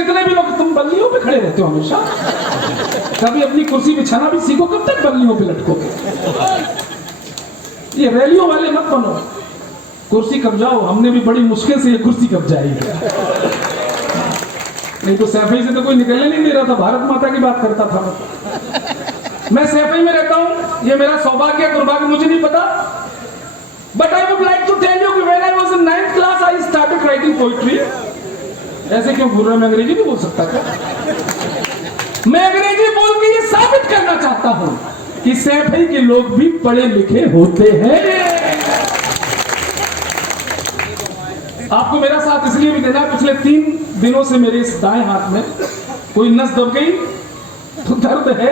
जितने भी लोग, तुम बल्लियों पे खड़े रहते हो हमेशा, कभी अपनी कुर्सी बिछाना भी सीखो, कब तक बल्लियों पे लटकोगे? ये रैलियों वाले मत बनो, कुर्सी कब जाओ, हमने भी बड़ी मुश्किल से ये कुर्सी कब जाएगी, नहीं तो सैफई से तो कोई निकलने नहीं दे रहा था, भारत माता की बात करता था मैं सैफई में रहता हूं, ये मेरा सौभाग्य है दुर्भाग्य मुझे नहीं पता, but I would like to tell you कि when I was in 9th class I started writing poetry. ऐसे क्यों बोल रहा, मैं अंग्रेजी भी बोल सकता था, मैं अंग्रेजी बोल के ये साबित करना चाहता हूं कि सैफई के लोग भी पढ़े लिखे होते हैं। आपको मेरा साथ इसलिए भी देना, पिछले 3 दिनों से मेरे इस दाएं हाथ में कोई नस दब गई तो दर्द है,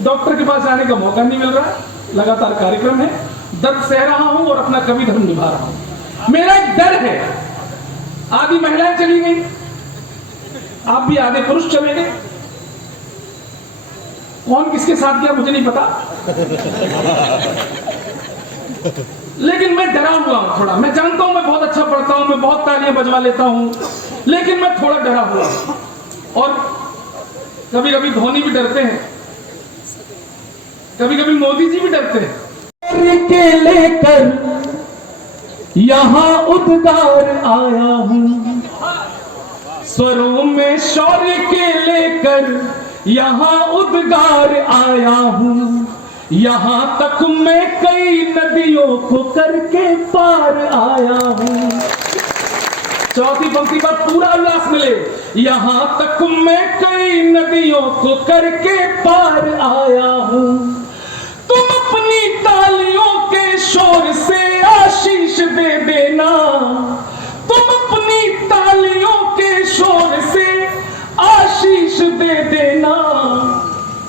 डॉक्टर के पास जाने का मौका नहीं मिल रहा, लगातार कार्यक्रम है, दर्द सह रहा हूं और अपना कवि धर्म निभा रहा हूं। मेरा एक डर है, आधी महिलाएं चली गई, आप भी आधे पुरुष चले गए, कौन किसके साथ गया मुझे नहीं पता, लेकिन मैं डरा हुआ हूं थोड़ा। मैं जानता हूं मैं बहुत अच्छा पढ़ता हूं, मैं बहुत तालियां बजवा लेता हूं, लेकिन मैं थोड़ा डरा हुआ हूं। और कभी कभी धोनी भी डरते हैं, कभी कभी मोदी जी भी डरते हैं। के लेकर यहां उद्गार आया हूं, स्वरों में शौर्य के लेकर यहां उद्गार आया हूं, यहां तक मैं कई नदियों को करके पार आया हूं। चौथी पंक्ति पर पूरा उल्लास मिले, यहां तक मैं कई नदियों को करके पार आया हूं, तुम अपनी तालियों के शोर से आशीष दे देना, तुम अपनी तालियों के शोर से आशीष दे देना,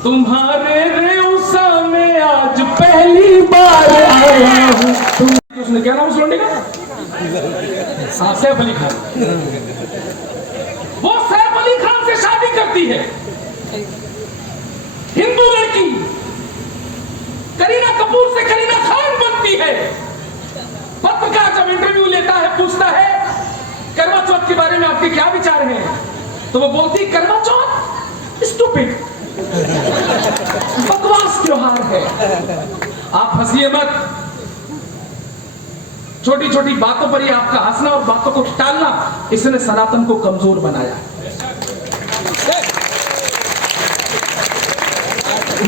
तुम्हारे रेउसा में आज पहली बार आया हूं। उसने क्या नाम उस लौंडे का? सैफ अली खान। वो सैफ अली खान से शादी करती है, हिंदू लड़की, करीना कपूर से करीना खान बनती है। पत्रकार जब इंटरव्यू लेता है, पूछता है करवा चौथ के बारे में आपके क्या विचार हैं, तो वो बोलती करवा चौथ स्टूपिड, बकवास त्योहार है, आप हंसिए मत, छोटी छोटी बातों पर ही आपका हंसना और बातों को टालना, इसने सनातन को कमजोर बनाया।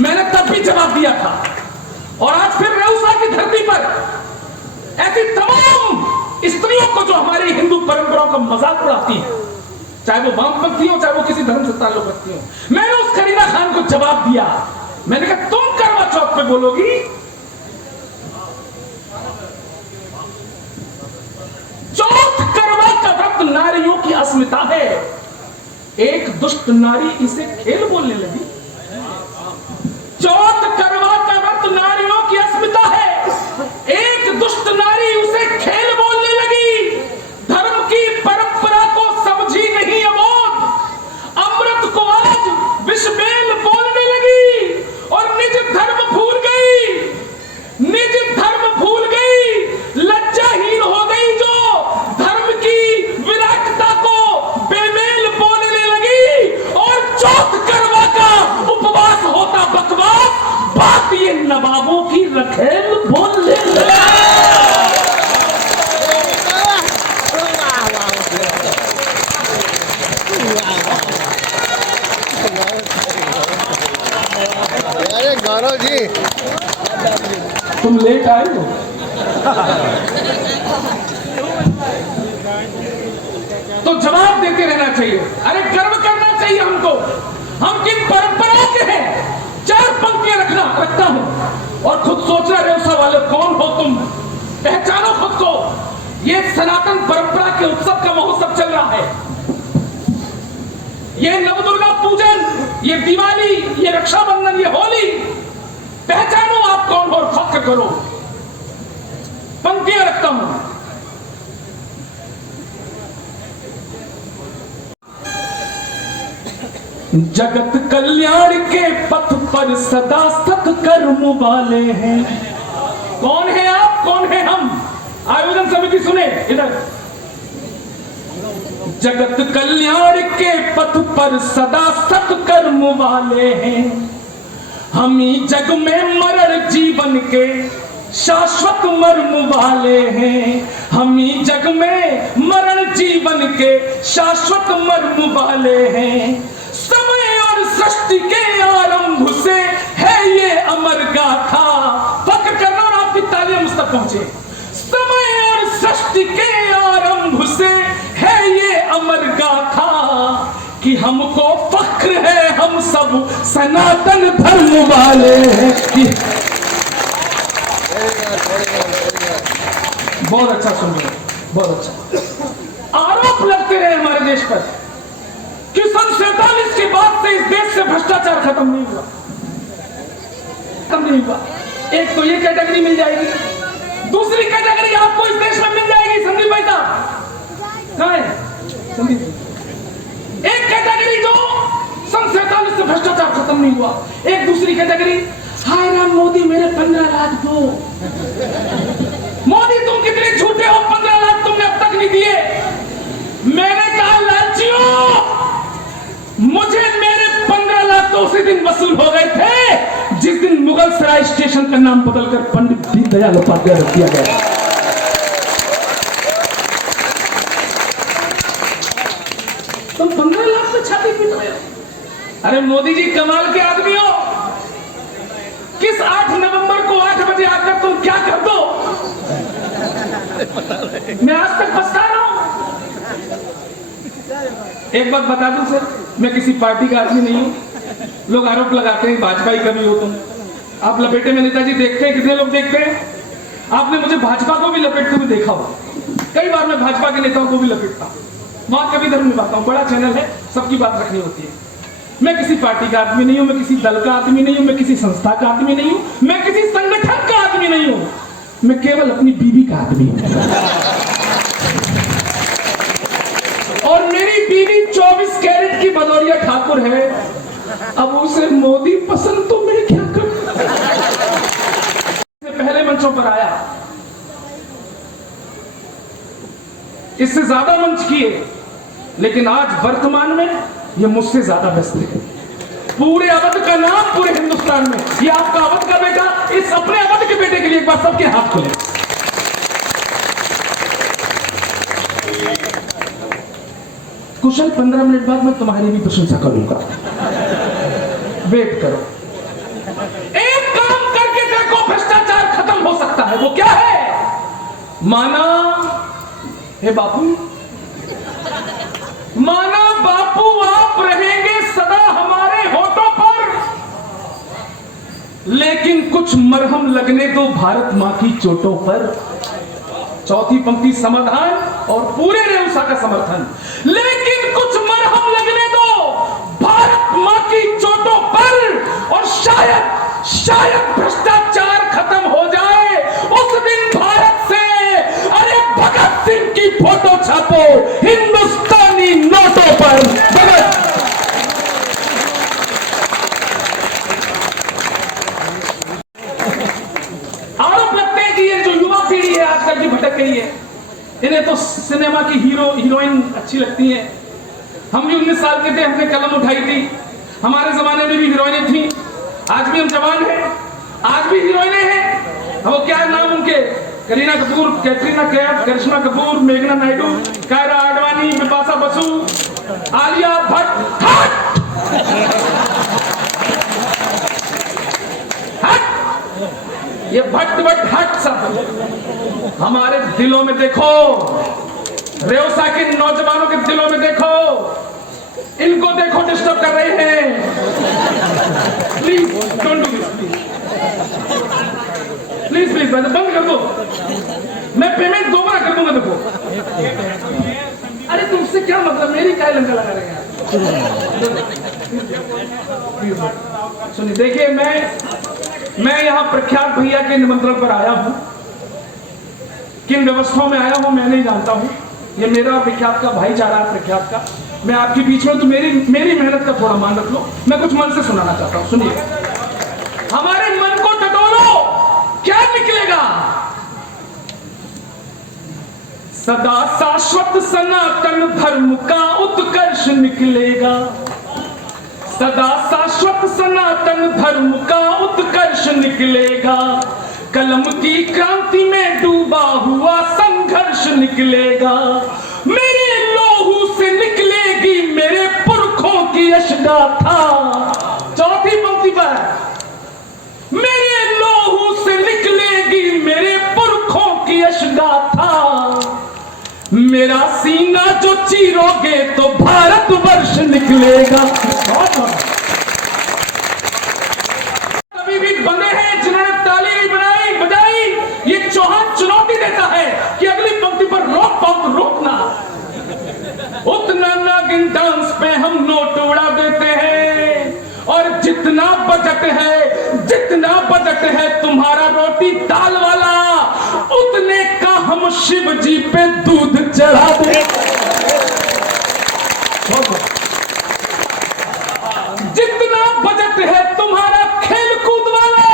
मैंने तब भी जवाब दिया था, और आज फिर रेउसा की धरती पर ऐसी तमाम स्त्रियों को जो हमारी हिंदू परंपराओं का मजाक उड़ाती है, चाहे वो वामपंथी हो, चाहे वो किसी धर्म से ताल्लुक रखती हो, मैंने उस करीना खान को जवाब दिया, मैंने कहा तुम करवा चौथ पे बोलोगी, चौथ करवा का व्रत नारियों की अस्मिता है, एक दुष्ट नारी इसे खेल बोलने लगी। चौथ करवा का व्रत नारियों की अस्मिता है, एक दुष्ट नारी उसे खेल बोलने लगी, धर्म की परंपरा को समझी नहीं अबोध, अमृत को आज विषबेल बोलने लगी, और निज धर्म भूल गई, निज धर्म भूल गई, लज्जाहीन हो गई, जो धर्म की विराटता को बेमेल बोलने लगी, और चौथ करवा का उपवास होता बकवास, बात ये नवाबों की रखेल बोलने लगी। अरे गौरव जी, तुम लेट आए हो, तो जवाब देते रहना चाहिए। अरे गर्व करना चाहिए हमको, हम किन परंपरा के हैं। 4 पंक्तियां रखता हूं, और खुद सोचना रेउसा वाले कौन हो तुम, पहचानो खुद को। ये सनातन परंपरा के उत्सव का महोत्सव चल रहा है, ये नवदुर्गा पूजन, ये दिवाली, ये रक्षाबंधन, ये होली, पहचानो आप कौन हो और फख्र करो। पंक्तियां रखता हूं, जगत कल्याण के पथ पर सदा सत्कर्म वाले हैं। कौन है आप, कौन है हम? आयोजन समिति सुने इधर। जगत कल्याण के पथ पर सदा सत्कर्म वाले हैं। हम ही जग में मरण जीवन के शाश्वत मर्म वाले हैं। हम ही जग में मरण जीवन के शाश्वत मर्म वाले हैं। समय और सृष्टि के आरंभ से है ये अमर गाथा। फक्र करना और आपकी तालियां मुझ तक पहुंचे। समय और सृष्टि के आरंभ से है ये अमर गाथा कि हमको फक्र है, हम सब सनातन धर्म वाले हैं। बहुत अच्छा सुन रहे, बहुत अच्छा। आरोप लगते रहे हमारे देश पर कि सन 47 के बाद से इस देश से भ्रष्टाचार खत्म नहीं हुआ, खत्म नहीं हुआ। एक तो ये कैटेगरी मिल जाएगी, दूसरी कैटेगरी आपको इस देश में मिल जाएगी। संदीप भाई साहब कहां है? संदीप, एक कैटेगरी जो सन 47 से भ्रष्टाचार खत्म नहीं हुआ, एक दूसरी कैटेगरी, हाय राम मोदी मेरे 15 लाख दो। मोदी तुम कितने झूठे हो, 15 लाख तुमने अब तक नहीं दिए। मैंने कहा लालचियों, मुझे मेरे 15 लाख तो उसी दिन वसूल हो गए थे जिस दिन मुगल सराय स्टेशन का नाम बदलकर पंडित दीनदयाल उपाध्याय रख दिया गया। तुम 15 लाख से छाती पीट रहे हो। अरे मोदी जी कमाल के आदमी हो। किस 8 नवंबर को 8 बजे आकर तुम क्या कर दो, मैं आज तक पछता रहा हूं। एक बात बता दूं सर, मैं किसी पार्टी का आदमी नहीं हूं। लोग आरोप लगाते हैं भाजपा ही कभी हो तुम। आप लपेटे में नेताजी देखते हैं, कितने लोग देखते हैं? आपने मुझे भाजपा को भी लपेटते हुए देखा हो। कई बार मैं भाजपा के नेताओं को भी लपेटता हूं, वहां कभी धर्म निभाता हूं। बड़ा चैनल है, सबकी बात रखनी होती है। मैं किसी पार्टी का आदमी नहीं हूं, मैं किसी दल का आदमी नहीं हूं, मैं किसी संस्था का आदमी नहीं हूं, मैं किसी संगठन का आदमी नहीं हूं। मैं केवल अपनी बीवी का आदमी हूं। और मेरी बीवी 24 कैरेट की भदौरिया ठाकुर है। अब उसे मोदी पसंद तो मैं क्या करूं? पहले मंचों पर आया, इससे ज्यादा मंच किए, लेकिन आज वर्तमान में ये मुझसे ज्यादा व्यस्त है। पूरे अवध का नाम पूरे हिंदुस्तान में, ये आपका अवध का बेटा, इस अपने अवध के बेटे के लिए एक बार सबके हाथ खोले। कुशल 15 मिनट बाद मैं तुम्हारी भी प्रशंसा करूंगा, वेट करो। एक काम करके देखो, भ्रष्टाचार खत्म हो सकता है। वो क्या है? माना हे बापू, माना बापू आप रहेंगे सदा हमारे होठों पर, लेकिन कुछ मरहम लगने दो भारत मां की चोटों पर। चौथी पंक्ति समाधान और पूरे रेउसा का समर्थन। लेकिन कुछ मरहम लगने दो भारत मां की चोटों पर, और शायद भ्रष्टाचार खत्म हो जाए उस दिन भारत से। अरे भगत सिंह की फोटो छापो हिंदुस्तानी नोटों पर। भगत आरोप लगते हैं कि ये जो युवा पीढ़ी है आजकल की भटक गई है, इन्हें तो सिनेमा की हीरो हीरोइन अच्छी लगती है। हम भी 19 साल के थे, हमने कलम उठाई थी। हमारे जमाने में भी हीरोइनें थी, आज भी हम जवान हैं, आज भी हीरोइनें हैं। वो क्या नाम उनके, करीना कपूर, कैटरीना कैफ, करिश्मा कपूर, मेघना नायडू, कायरा आडवाणी, बिपाशा बसु, आलिया भट्ट। ये भट्ट हट सब हमारे दिलों में देखो, रेउसा के नौजवानों के दिलों में देखो, इनको देखो डिस्टर्ब कर रहे हैं। Please don't do this, please बंद कर दो। मैं पेमेंट दोबारा कर दूंगा। देखो, अरे तुमसे क्या मतलब, मेरी क्या लंका लगा रहे हैं? सुनिए, देखिए मैं यहाँ प्रख्यात भैया के निमंत्रण पर आया हूँ। किन व्यवस्थाओं में आया हूँ मैं नहीं जानता हूँ। ये मेरा और प्रख्यात का भाईचारा है, प्रख्यात का। मैं आपके बीच में, तो मेरी मेहनत का थोड़ा मान रख लो। मैं कुछ मन से सुनाना चाहता हूँ, सुनिए। हमारे मन को टटोलो, क्या निकलेगा? सदा शाश्वत सनातन धर्म का उत्कर्ष निकलेगा, सदा शाश्वत सनातन धर्म का उत्कर्ष निकलेगा। कलम की क्रांति में डूबा हुआ संघर्ष निकलेगा। मेरे लोहू से निकलेगी मेरे पुरखों की यशगाथा। चौथी पंक्ति पर, मेरे लोहू से निकलेगी मेरे पुरखों की यशगाथा। मेरा सीना जो चीरोगे तो भारतवर्ष निकलेगा। कभी भी बंदे हैं जिन्होंने ताली नहीं बजाई, ये चौहान चुनौती देता है कि अगली पंक्ति पर रोक पाओ तो रोकना। उतना नागिन डांस पे हम नोट उड़ा देते हैं, और जितना बजट है तुम्हारा रोटी दाल वाला, उतने का हम शिव जी पे दूध चढ़ा दे। जितना बजट है तुम्हारा खेल कूद वाला,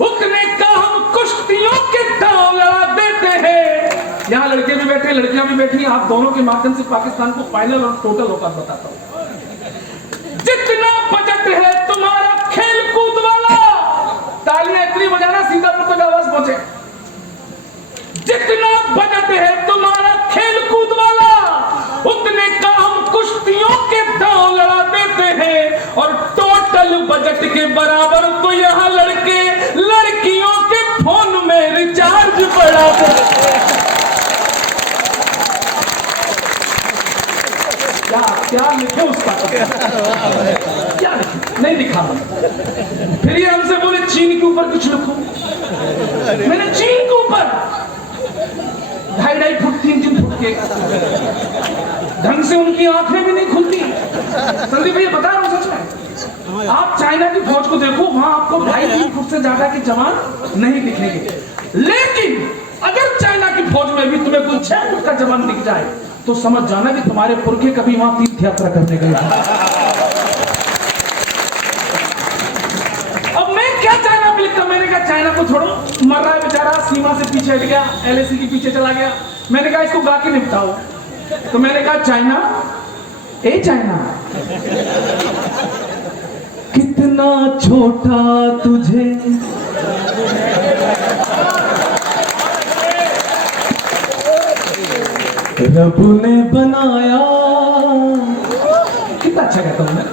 उतने का हम कुश्तियों के दांव लड़ा देते हैं। यहाँ लड़के भी बैठे, लड़कियां भी बैठी, आप दोनों के माध्यम से पाकिस्तान को फाइनल और टोटल औकात बताता हूं। जितना बजट है तुम्हारा खेल कूद वाला, तालियां इतनी बजाना सीतापुर तक आवाज पहुंचे। जितना बजट है तुम्हारा खेल कूद वाला, उतने का हम कुश्तियों के दांव लड़ा देते हैं, और टोटल बजट के बराबर तो यहाँ लड़के लड़कियों के फोन में रिचार्ज बढ़ा देते हैं। क्या लिखे उसका, क्या लिखे नहीं लिखा। फिर ये हमसे बोले चीन के ऊपर कुछ लिखो। मैंने चीन के ऊपर 2.5 फुट 3 फुट के, ढंग से उनकी आंखें भी नहीं खुलती। संदीप भैया बता रहा हूं सच में, आप चाइना की फौज को देखो, वहां आपको 2.5-3 फुट से ज्यादा के जवान नहीं दिखेंगे। लेकिन अगर चाइना की फौज में भी तुम्हें कोई 6 फुट का जवान दिख जाए तो समझ जाना कि तुम्हारे पुरखे कभी वहां तीर्थ यात्रा करने गए। अब मैं क्या चाइना पे लिखता, मैंने कहा चाइना को छोड़ो, मर रहा है बेचारा, सीमा से पीछे हट गया, LAC के पीछे चला गया। मैंने कहा इसको गा के निपटाओ। तो मैंने कहा चाइना, ए चाइना, कितना छोटा तुझे रब ने बनाया। कितना अच्छा कहता हूं मैं।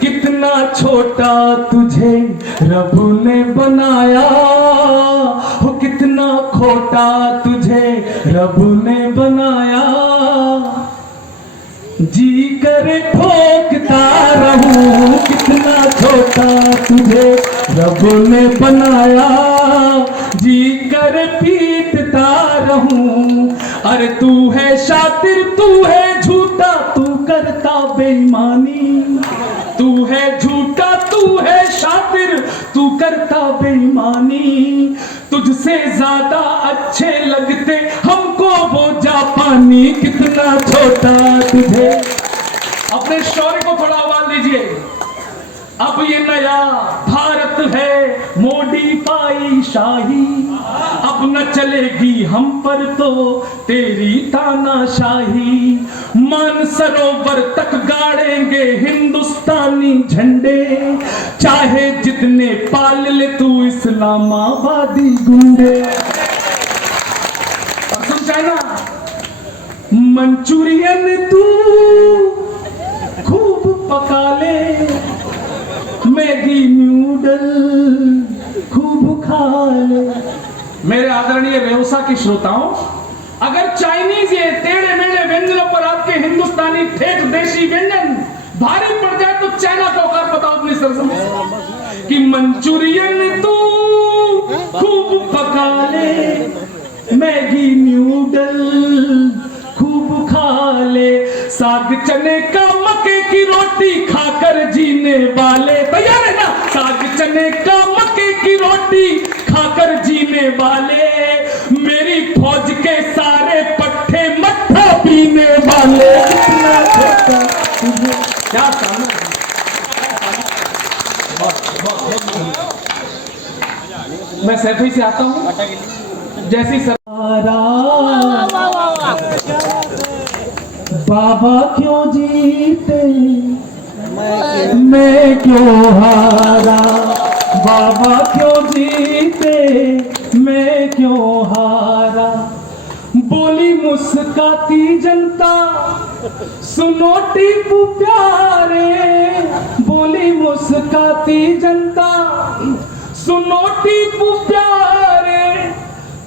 कितना छोटा तुझे रब ने बनाया, हो कितना खोटा तुझे रब ने बनाया। जी करे ठोकता रहूं, कितना छोटा तुझे रब ने बनाया। जी कर पीटता रहूं, अरे तू है शातिर, तू है झूठा, तू करता बेईमानी। तू है झूठा, तू है शातिर, तू करता बेईमानी। तुझसे ज्यादा अच्छे लगते हमको वो जापानी। कितना छोटा तुझे। अपने शौर्य को थोड़ा आवाज दीजिए। अब ये नया भारत है मॉडिफाई शाही, अब न चलेगी हम पर तो तेरी तानाशाही। मानसरोवर तक गाड़ेंगे हिंदुस्तानी झंडे, चाहे जितने पाल ले तू इस्लामाबादी गुंडे। और सुन चाइना, मंचूरियन तू खूब पका ले, मैगी नूडल खूब खा ले। मेरे आदरणीय व्यवसाय के श्रोताओं, अगर चाइनीज ये टेढ़े मेढ़े व्यंजनों पर आपके हिंदुस्तानी ठेठ देशी व्यंजन भारी पड़ जाए तो चाइना का औकात बताओ अपनी सरजमीं कि मंचूरियन तू खूब पका ले, मैगी नूडल खूब खा ले। साग चने का मक्के की रोटी खाकर जीने वाले, तैयार है ना? साग चने का मक्के की रोटी खाकर जीने वाले, मेरी फौज के सारे पट्टे मट्ठा पीने वाले। क्या मैं सैफई से आता हूँ। जैसी सरारा बाबा क्यों जीते मैं क्यों हारा, बाबा क्यों जीते मैं क्यों हारा। बोली मुस्काती जनता सुनो टीपू प्यारे, बोली मुस्काती जनता सुनो टीपू प्यारे।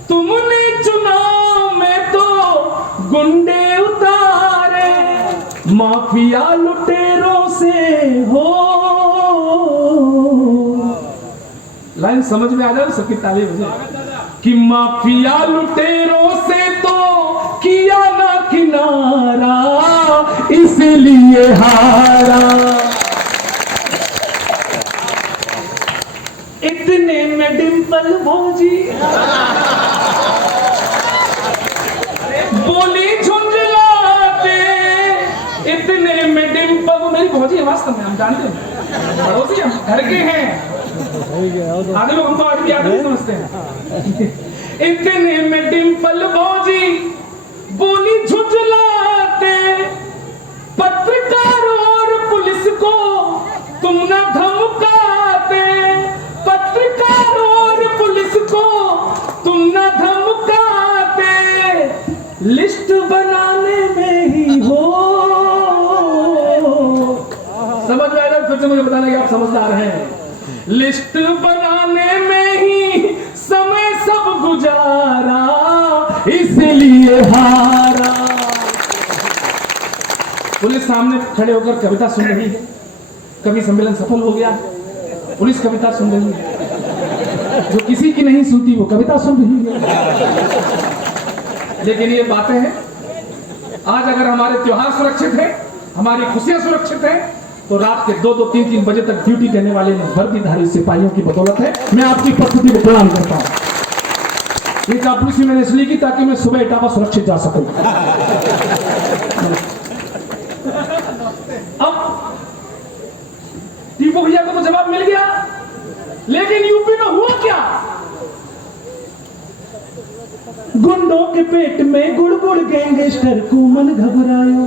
तुमने चुनाव में तो गुंडे उतारे, माफिया लुटेरों से हो। लाइन समझ में आ जाए सबकी ताली बजे कि माफिया लुटेरों से तो किया ना किनारा, इसलिए हारा। इतने में डिंपल भौजी बोली झुंझलाते, इतने में डिंपल, मेरी भौजी वास्तव में हम जानते हैं, पड़ोसी हम घर के हैं, आधे लोग हमको आगे आगे समझते हैं। इतने में डिंपल भौजी बोली झुंझलाते, पत्रकारों और पुलिस को तुम न धमकाते, पत्रकारों और पुलिस को तुम न धमकाते, लिस्ट बनाने में ही हो। समझ में आ रहा है? फिर से मुझे बताना कि आप समझदार हैं। लिस्ट बनाने में ही समय सब गुजारा, इसलिए हारा। पुलिस सामने खड़े होकर कविता सुन रही है, कवि सम्मेलन सफल हो गया, पुलिस कविता सुन रही है, जो किसी की नहीं सुनती वो कविता सुन रही है। लेकिन ये बातें हैं, आज अगर हमारे त्योहार सुरक्षित है, हमारी खुशियां सुरक्षित है, तो रात के 2-2, 3-3 बजे तक ड्यूटी करने वाले वर्दीधारी सिपाहियों की बदौलत है। मैं आपकी उपस्थिति को प्रणाम करता हूं। ये चापलूसी मैंने इसलिए की ताकि मैं सुबह इटावा सुरक्षित जा सकूं। अब टीपू भैया को तो जवाब मिल गया, लेकिन यूपी में हुआ क्या? गुंडों के पेट में गुड़गुड़ गैंगस्टर को मन घबरायो,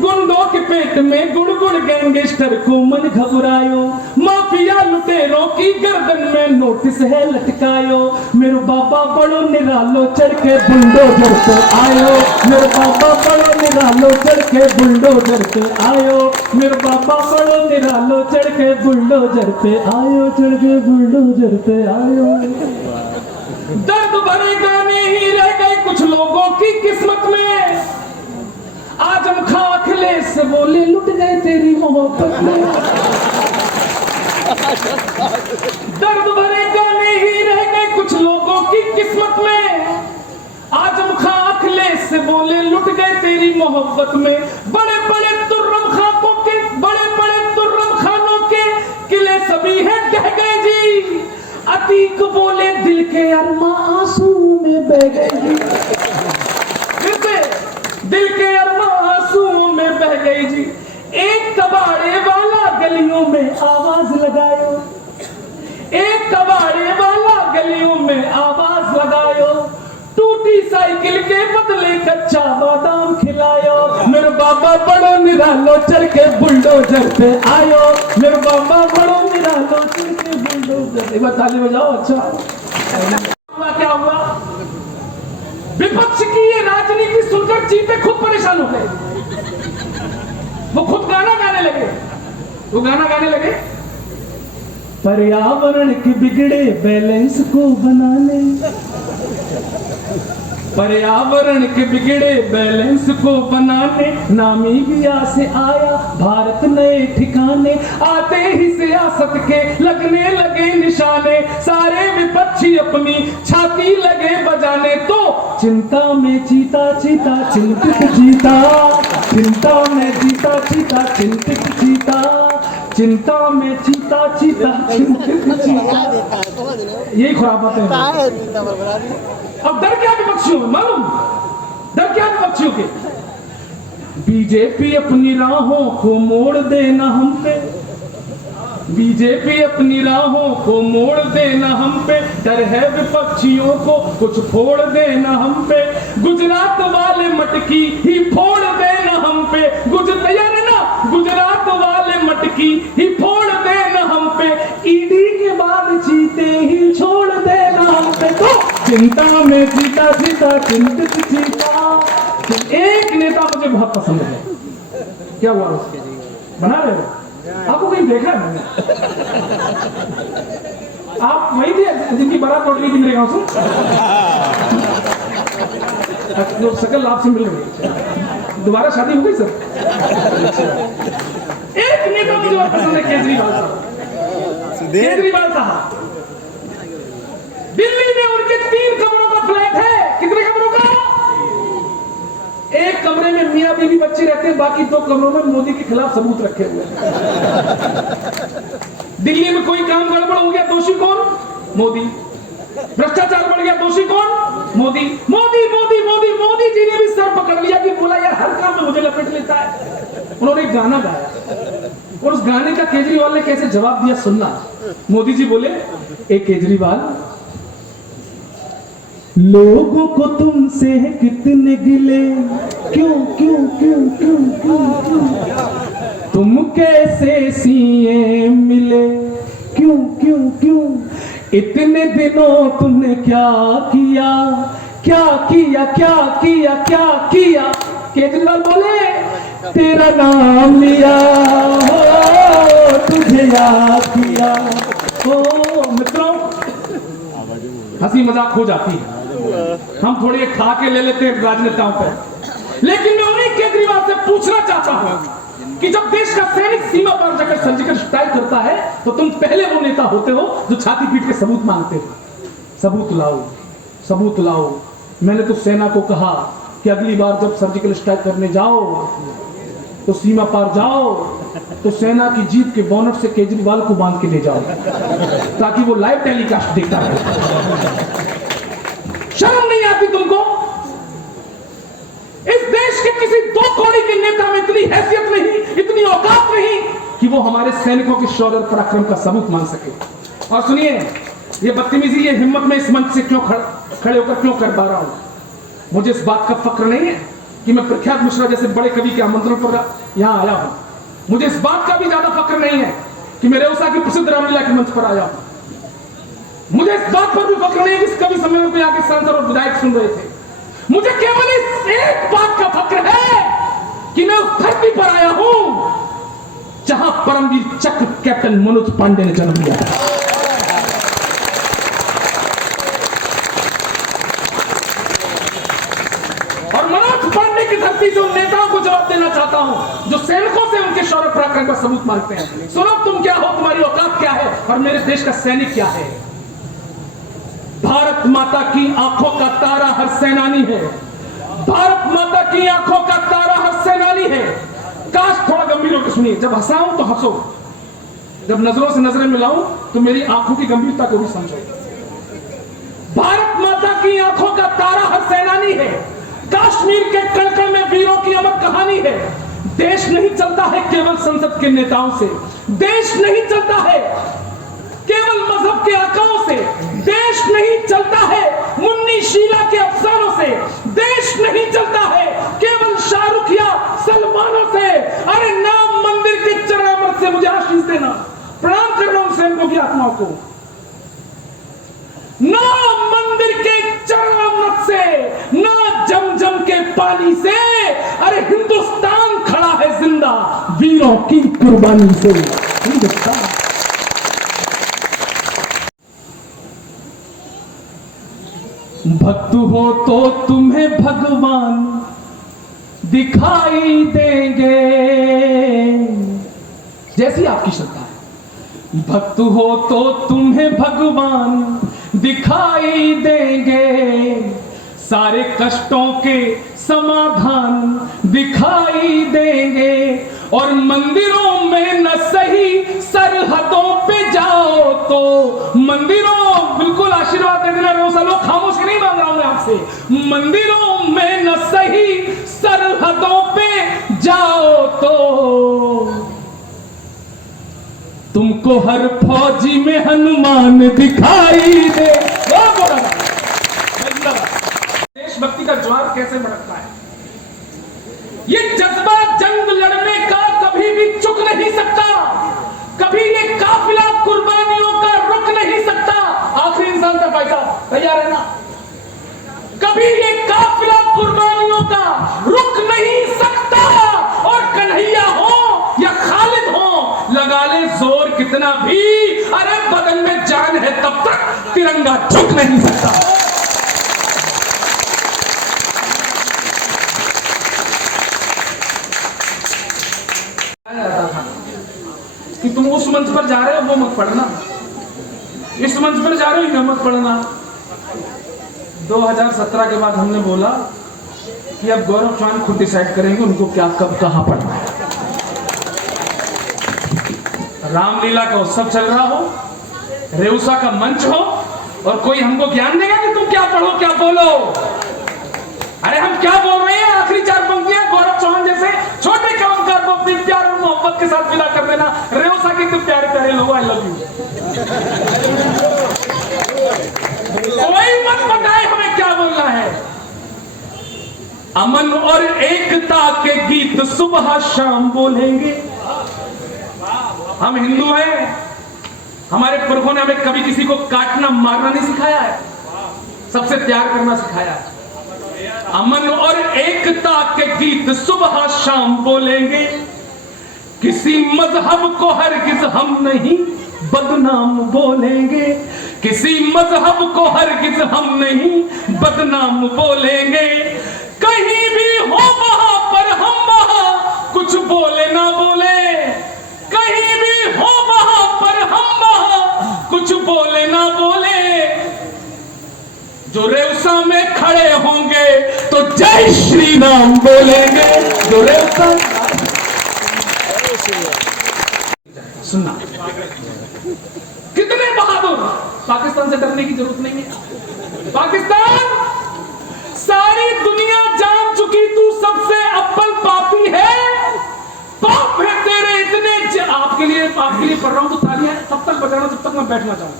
गुंडों के पेट में गुड़गुड़ गैंगस्टर को मन घबरायो, माफिया लुटेरों की गर्दन में नोटिस है लटकायो। मेरे बाबा बड़ो निरालो चढ़ के बुलडोजर पे आयो, मेरे बाबा बड़ो निरालो चढ़ के बुलडोजर पे आयो, मेरे बाबा बड़ो निरालो चढ़ के बुलडोजर पे आयो, चढ़ के बुलडोजर पे आयो। दर्द भरे गाने ही रह गए कुछ लोगों की किस्मत में, आजम खां अखिलेश से बोले लुट गए तेरी मोहब्बत में। दर्द भरे गाने ही रह गए कुछ लोगों की किस्मत में, आजम खां अखिलेश से बोले लुट गए तेरी मोहब्बत में। बड़े बड़े तुर्रम खानों के, बड़े बड़े तुर्रम खानों के किले सभी हैं ढह गए जी, अतीक बोले दिल के अरमा आंसू में बह गए जी, दिल के अरमा आंसुओं में बह गई जी। एक कबाड़े वाला गलियों में आवाज लगायो, एक कबाड़े वाला गलियों में आवाज लगायो, टूटी साइकिल के बदले कच्चा बादाम खिलायो। मेरे बाबा बड़ो निरालो चढ़ के बुलडोजर पे आयो, मेरे बाबा बड़ो निरालो चढ़ के बुलडोजर। एक बार ताली बजाओ। अच्छा क्या हुआ? विपक्ष की ये राजनीति सुनकर चीते खुद परेशान हो गए, वो खुद गाना गाने लगे, वो गाना गाने लगे, पर्यावरण के बिगड़े बैलेंस को बनाने, पर्यावरण के बिगड़े बैलेंस को बनाने, नामीबिया से आया भारत नए ठिकाने, आते ही सियासत के लगने लगे निशाने, सारे विपक्षी अपनी छाती लगे बजाने, तो चिंता में जीता चीता चिंतित जीता, चिंता में जीता चीता चिंतित जीता, चिंता में जीता चीता चिंतित जीता। यही खुराफात है। अब डर क्या विपक्षियों में? मालूम डर क्या विपक्षियों के? बीजेपी अपनी राहों को मोड़ देना हम पे, बीजेपी अपनी राहों को मोड़ देना हम पे, डर है विपक्षियों को कुछ फोड़ देना हम पे, गुजरात वाले मटकी ही फोड़ देना हम पे, तैयार है ना, गुजरात वाले मटकी ही फोड़ देना हम पे, ईडी के बाद जीते ही छोड़ देना हम पे। तो चिंता में जीता जीता चिंतित जीता। एक नेता मुझे बहुत पसंद है, क्या हुआ उसके बना रहे हो, आपको कहीं देखा है मैंने? आप वही थे जिनकी बारात लौट रही थी मेरे गांव से, जो सकल आपसे मिल रही, दोबारा शादी हो गई सर? एक नेता मुझे बहुत पसंद है, केजरीवाल साहब। केजरीवाल साहब, दिल्ली में उनके 3 कमरों का फ्लैट है। कितने कमरों का? एक कमरे में मियां बीवी बच्चे रहते हैं, बाकी 2 कमरों में मोदी के खिलाफ सबूत रखे हुए हैं। दिल्ली में कोई काम गड़बड़ हो गया, दोषी कौन? मोदी। भ्रष्टाचार बढ़ गया, दोषी कौन? मोदी। मोदी मोदी मोदी मोदी जी ने भी सर पकड़ लिया कि बोला यार हर काम में मुझे लपेट लेता है। उन्होंने एक गाना गाया और उस गाने का केजरीवाल ने कैसे जवाब दिया सुनना। मोदी जी बोले, ए केजरीवाल, लोगों को तुमसे कितने गिले, क्यों क्यों क्यों क्यों क्यों क्यों, तुम कैसे सीएम मिले, क्यों क्यों क्यों, इतने दिनों तुमने क्या किया, क्या किया क्या किया क्या किया। केजरीवाल बोले, तेरा नाम लिया हो, तुझे याद किया हो। मित्रों, हंसी मजाक हो जाती है, हम थोड़ी खा के ले लेते हैं राजनेताओं पर, लेकिन मैं उन्हीं केजरीवाल से पूछना चाहता हूं कि जब देश का सैनिक सीमा पर जाकर सर्जिकल स्ट्राइक करता है तो तुम पहले वो नेता होते हो जो छाती पीट के सबूत मांगते हो, सबूत लाओ सबूत लाओ। मैंने तो सेना को कहा कि अगली बार जब सर्जिकल स्ट्राइक करने जाओ तो सीमा पार जाओ तो सेना की जीप के बोनट से केजरीवाल को बांध के ले जाओ ताकि वो लाइव टेलीकास्ट देखता है। शर्म नहीं आती तुमको? इस देश के किसी 2 कौड़ी के नेता में इतनी हैसियत नहीं, इतनी औकात नहीं कि वो हमारे सैनिकों के शौर्य और पराक्रम का सबूत मान सके। और सुनिए, ये बदतमीजी, ये हिम्मत में इस मंच से क्यों खड़े होकर क्यों कर पा रहा हूं? मुझे इस बात का फक्र नहीं है कि मैं प्रख्यात मिश्रा जैसे बड़े कवि के आमंत्रण पर यहां आया हूं। मुझे इस बात का भी ज्यादा फक्र नहीं है कि मैं रेउसा की प्रसिद्ध रामलीला के मंच पर आया हूं। मुझे इस बात पर भी फक्र नहीं है कि इस कवि सम्मेलन को आके सांसद और विधायक सुन रहे थे। मुझे केवल इस एक बात का फक्र है कि मैं उस धरती पर आया हूं जहां परमवीर चक्र कैप्टन मनोज पांडे ने जन्म लिया। और मनोज पांडे की धरती से उन नेताओं को जवाब देना चाहता हूं जो सैनिकों से उनके शौर्य पराक्रम का सबूत मांगते हैं। सुनो, तुम क्या हो, तुम्हारी औकात क्या है और मेरे देश का सैनिक क्या है। भारत माता की आंखों का तारा हर सेनानी है, भारत माता की आंखों का तारा हर सेनानी है। काश थोड़ा गंभीर होकर सुनिए, जब हंसाऊं तो हंसो, जब नजरों से नजरें मिलाऊं तो मेरी आंखों की गंभीरता को भी समझो। भारत माता की आंखों का तारा हर सेनानी है, कश्मीर के कण-कण में वीरों की अमर कहानी है। देश नहीं चलता है केवल संसद के नेताओं से, देश नहीं चलता है केवल मजहब के आकाओं से, देश नहीं चलता है मुन्नी शीला के अफसानों से, देश नहीं चलता है केवल शाहरुख या सलमानों से। अरे नाम मंदिर के चरणामृत से मुझे आशीष देना, प्रणाम कर रहा हूं सैनिकों की आत्माओं को। नाम मंदिर के चरणामृत से, ना जमजम के पानी से, अरे हिंदुस्तान खड़ा है जिंदा वीरों की कुर्बानी से। हिंदुस्तान भक्त हो तो तुम्हें भगवान दिखाई देंगे, जैसी आपकी श्रद्धा है। भक्त हो तो तुम्हें भगवान दिखाई देंगे, सारे कष्टों के समाधान दिखाई देंगे। और मंदिरों में न सही सरहदों पे जाओ तो मंदिरों, बिल्कुल आशीर्वाद दे देना रोसा, लोग खामोशी नहीं मांग रहा हूं मैं आपसे। मंदिरों में न सही सरहदों पे जाओ तो तुमको हमको हर फौजी में हनुमान दिखाई दे। देशभक्ति का ज्वार कैसे भड़कता है। ये जज्बा जंग लड़ने का कभी भी चुक नहीं सकता, कभी ये काफिला कुर्बानियों का रुक नहीं सकता। आखिरी इंसान था भाई साहब, तैयार है ना? कभी ये काफिला कुर्बानियों का रुक नहीं सकता। और कन्हैया हो या खालिद हो, लगा ले जोर कितना भी, अरे बदन में जान है तब तक तिरंगा झुक नहीं सकता। कि तुम उस मंच पर जा रहे हो वो मत पढ़ना, इस मंच पर जा रहे हो ये मत पढ़ना। 2017 के बाद हमने बोला कि अब गौरव चौहान खुद डिसाइड करेंगे उनको क्या कब कहां पढ़ना है। रामलीला का उत्सव चल रहा हो, रेउसा का मंच हो, और कोई हमको ज्ञान देगा कि तुम क्या पढ़ो क्या बोलो। अरे हम क्या बोल रहे हैं? आखिरी 4 पंक्तियां गौरव चौहान जैसे छोटे कलमकार को अपनी प्यार और मोहब्बत के साथ विदा कर देना। रेउसा के तो प्यारे प्यारे लोग, आई लव यू। कोई मत बताए हमें क्या बोलना है। अमन और एकता के गीत सुबह शाम बोलेंगे। हम हिंदू हैं, हमारे पुरखों ने हमें कभी किसी को काटना मारना नहीं सिखाया है, सबसे प्यार करना सिखाया है। अमन और एकता के गीत सुबह शाम बोलेंगे। किसी मजहब को हरगिज हम नहीं बदनाम बोलेंगे। किसी मजहब को हरगिज हम नहीं बदनाम बोलेंगे। कहीं भी हो वहां पर हम वहां कुछ बोले ना बोले। कहीं भी हो वहां पर हम वहां कुछ बोले ना बोले। जो रेउसा में खड़े होंगे तो जय श्री राम बोलेंगे। जो रेउसा सुनना, कितने बहादुर। पाकिस्तान से डरने की जरूरत नहीं है। पाकिस्तान, सारी दुनिया जान चुकी तू सबसे अव्वल पापी है। पाप है तेरे इतने। आपके लिए पढ़ रहा हूं तो तालियां तब तक बजाना जब तक मैं बैठना चाहूं।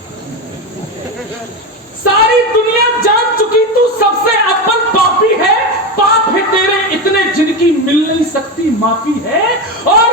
सारी दुनिया जान चुकी तू सबसे अव्वल पापी है। पाप है तेरे इतने जिनकी मिल नहीं सकती माफी है। और